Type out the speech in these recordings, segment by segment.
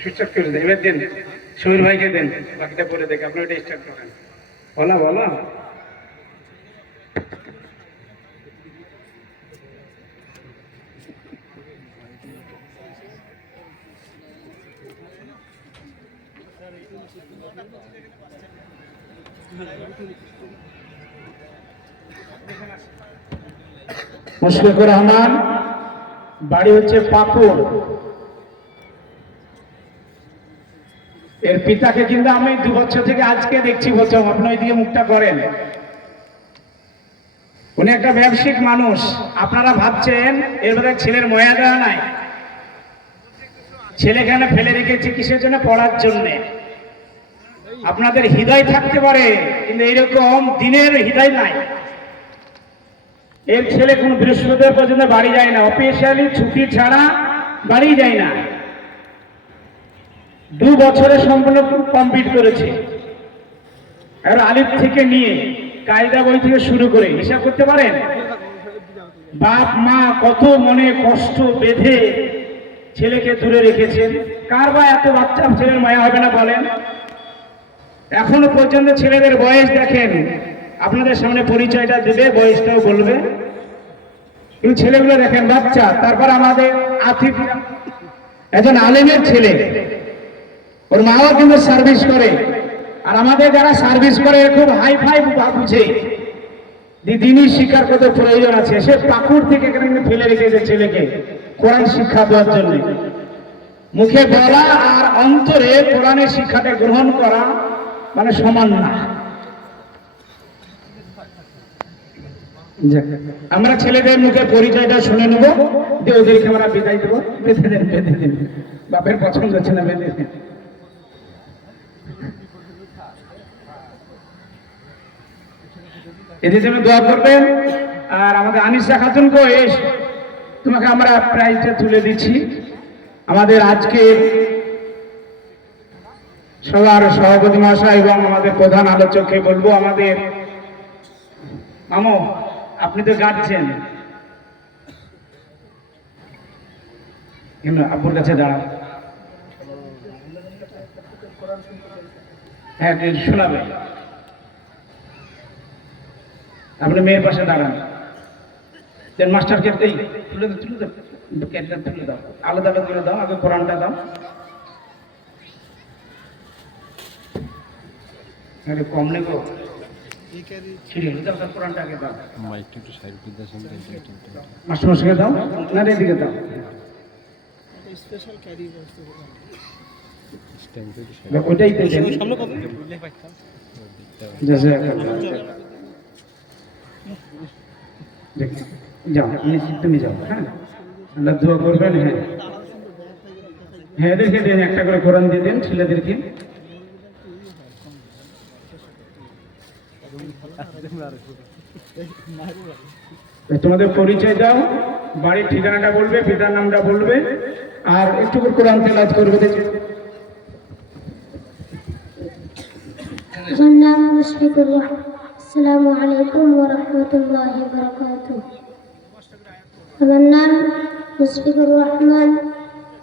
Switch off করে দেন, এবার দেন শহীদ ভাইকে দেন, বাকিটা পরে দেখে আপনি ওইটা স্টার্ট করেন। বলা বলা মুশফিকুর রহমান, বাড়ি হচ্ছে পাকুড়। এর পিতাকে কিন্তু আমি 2 বছর থেকে আজকে দেখছি প্রথম। আপনি ওইদিকে মুখটা করেন। উনি একটা ব্যবসায়িক মানুষ। আপনারা ভাবছেন এর মধ্যে ছেলের ময়া দেওয়া নাই, ছেলেখানে ফেলে রেখেছে কিসের জন্য? পড়ার জন্য। আপনাদের হৃদয় থাকতে পারে, কিন্তু এইরকম দিনের হৃদয় নাই। এর ছেলে কোন বৃহস্পতিবার পর্যন্ত বাড়ি যায় না, অফিসিয়ালি ছুটি ছাড়া বাড়ি যায় না। 2 বছরে সম্পূর্ণ কমপ্লিট করেছে। আর আলিফ থেকে নিয়ে কায়দা বই থেকে শুরু করে হিসাব করতে পারেন। বাপ মা কত মনে কষ্ট বেঁধে ছেলেকে দূরে রেখেছেন। কার বা এত বাচ্চা ছেলের মায়া হবে না বলেন? এখনো পর্যন্ত ছেলেদের বয়স দেখেন, আপনাদের সামনে পরিচয়টা দেবে, বয়সটাও বলবে, কিন্তু ছেলেগুলো দেখেন বাচ্চা। তারপর আমাদের আতিফ একজন আলেমের ছেলে, ওর মাও কিন্তু সার্ভিস করে। আর আমাদের যারা সার্ভিস করে খুব হাই ফাই বুঝে দিনই শিক্ষার কত প্রয়োজন আছে। সে পাকুড় থেকে এখানে ফেলে রেখেছে ছেলেকে কোরআন শিক্ষা দেওয়ার জন্য। মুখে বলা আর অন্তরে কোরআনের শিক্ষাটা গ্রহণ করা মানে সমান না। আমরা ছেলেদের মুখে পরিচয়টা শুনে নেব, যে ওদেরকে আমরা বিদায় দেবো। বেঁধে দেন, বেঁধে দেন, বাপের পছন্দ হচ্ছে না, বেঁধে দেন। এদের জন্য দোয়া করবেন। আর আমাদের আনিসা খাতুনকে তোমাকে আমরা প্রাইজটা তুলে দিচ্ছি। আমাদের আজকে সবার সভাপতি মহাশয় এবং আমাদের প্রধান আলোচককে বলবো, আমাদের মামু আপনি তো গাচ্ছেন, আব্বুর কাছে দাঁড়ান। হ্যাঁ শোনাবে। আপনি মেয়ের পাশে দাঁড়ান। মাস্টারকে তুলে দাও, আলাদা তুলে দাও, আগে কোরআনটা দাও। কম নেবো, কোরআনটা আগে দাও, মাস্টারমশাইকে দাও, না এদিকে দাও। ওইটাই যাও, তুমি যাও। হ্যাঁ, আল্লাহ দোয়া করবেন। হ্যাঁ হ্যাঁ, দেখে দেন, একটা করে কোরআন দিয়ে দেন ছেলেদেরকে। তোমাদের পরিচয় দাও, বাড়ির ঠিকানাটা বলবে, পিতার নামটা বলবে, আর একটু করে কোরআন তেলাওয়াত করবে। দেখে আমার নাম মুশফিকুর রহমান। আসসালামু আলাইকুম ওয়া রাহমাতুল্লাহি ওয়া বারাকাতুহু। আমার নাম মুশফিকুর রহমান,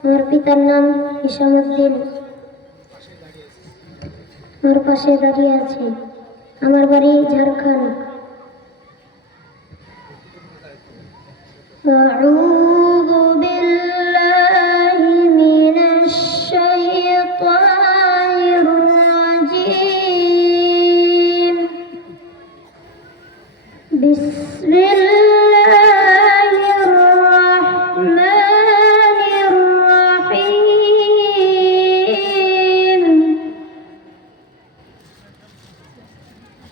আমার পিতার নাম হিশামউদ্দিন। আমার পাশে দাঁড়িয়ে আছে। আমার বাড়ি ঝাড়খণ্ড। আউযু বিল্লাহি মিনাশ শাইতানির রাজীম। বিসমিল্লাহির রাহমানির রাহিম।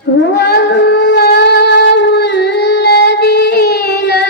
হুয়াল্লাহু আল্লাযী লা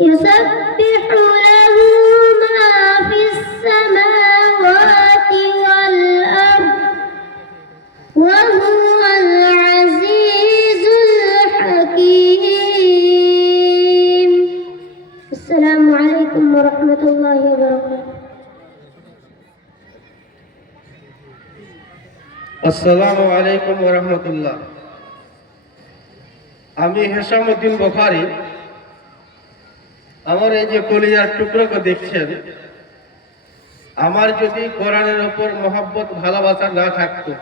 يسبح له ما في السماوات والأرض وهو العزيز الحكيم. السلام عليكم ورحمة الله وبركاته. আসসালামু আলাইকুম ওয়া রাহমাতুল্লাহ। আমি হেসামউদ্দিন বুখারী। আমার এই যে কলিজার টুকরোকে দেখছেন, আমার যদি কোরআনের ওপর মহব্বত ভালোবাসা না থাকতো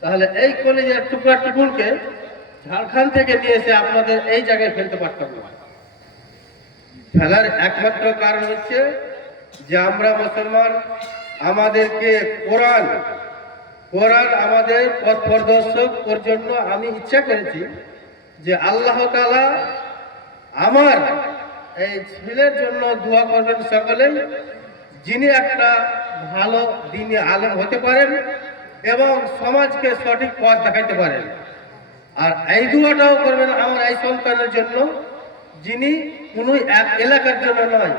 তাহলে এই কলিজার টুকরোকে ঝাড়খণ্ড থেকে নিয়ে এসে আপনাদের এই জায়গায় ফেলতে পারতাম না। ফেলার একমাত্র কারণ হচ্ছে যে আমরা মুসলমান, আমাদেরকে কোরআন আমাদের পথ প্রদর্শক ওর জন্য আমি ইচ্ছা করেছি যে আল্লাহ তাআলা আমার এই ছেলের জন্য দোয়া করবেন সকলেই, যিনি একটা ভালো দ্বীনি আলেম হতে পারেন এবং সমাজকে সঠিক পথ দেখাতে পারেন। আর এই দোয়াটাও করবেন আমার এই সন্তানের জন্য, যিনি কোনো এক এলাকার জন্য নয়,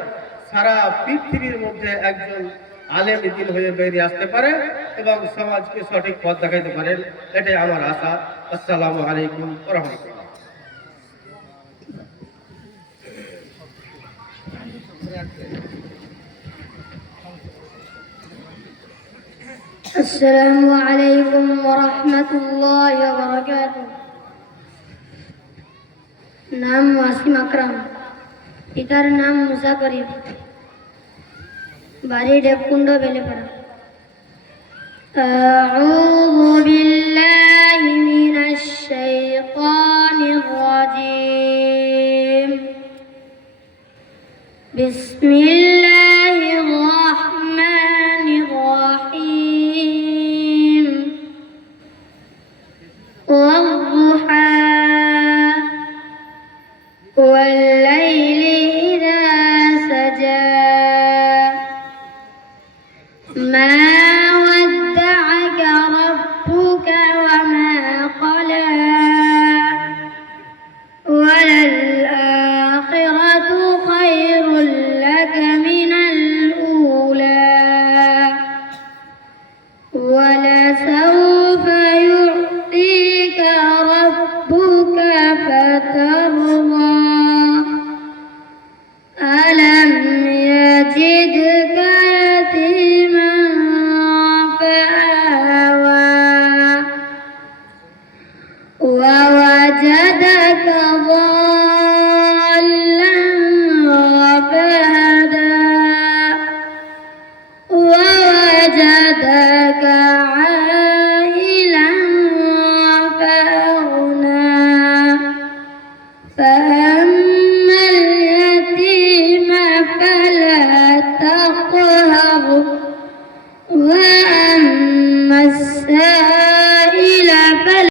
সারা পৃথিবীর মধ্যে একজন আলেম দিন হয়ে বেরিয়ে আসতে পারে এবং সমাজকে সঠিক পথ দেখাতে পারেন। এটাই আমার আশা। আসসালামু আলাইকুম ওয়া রাহমাতুল্লাহ। السلام عليكم ورحمة الله وبركاته. নাম ওয়াসিম আকরাম, পিতার নাম মুসা করিম, বাড়ি দেবকুণ্ড বেলেপাড়া। أعوذ بالله من الشيطان الرجيم. بسم الله الرحمن الرحيم. والضحى والليل إذا سجى ما ودعك ربك وما قلى وللآخرة خير لك من الأولى ولسوف يعطيك ربك فترضى ألم يجدك يتيما فآوى ووجدك ضالا فهدى ووجدك عائلا فأغنى فأما اليتيم فلا تقهر وأما السائل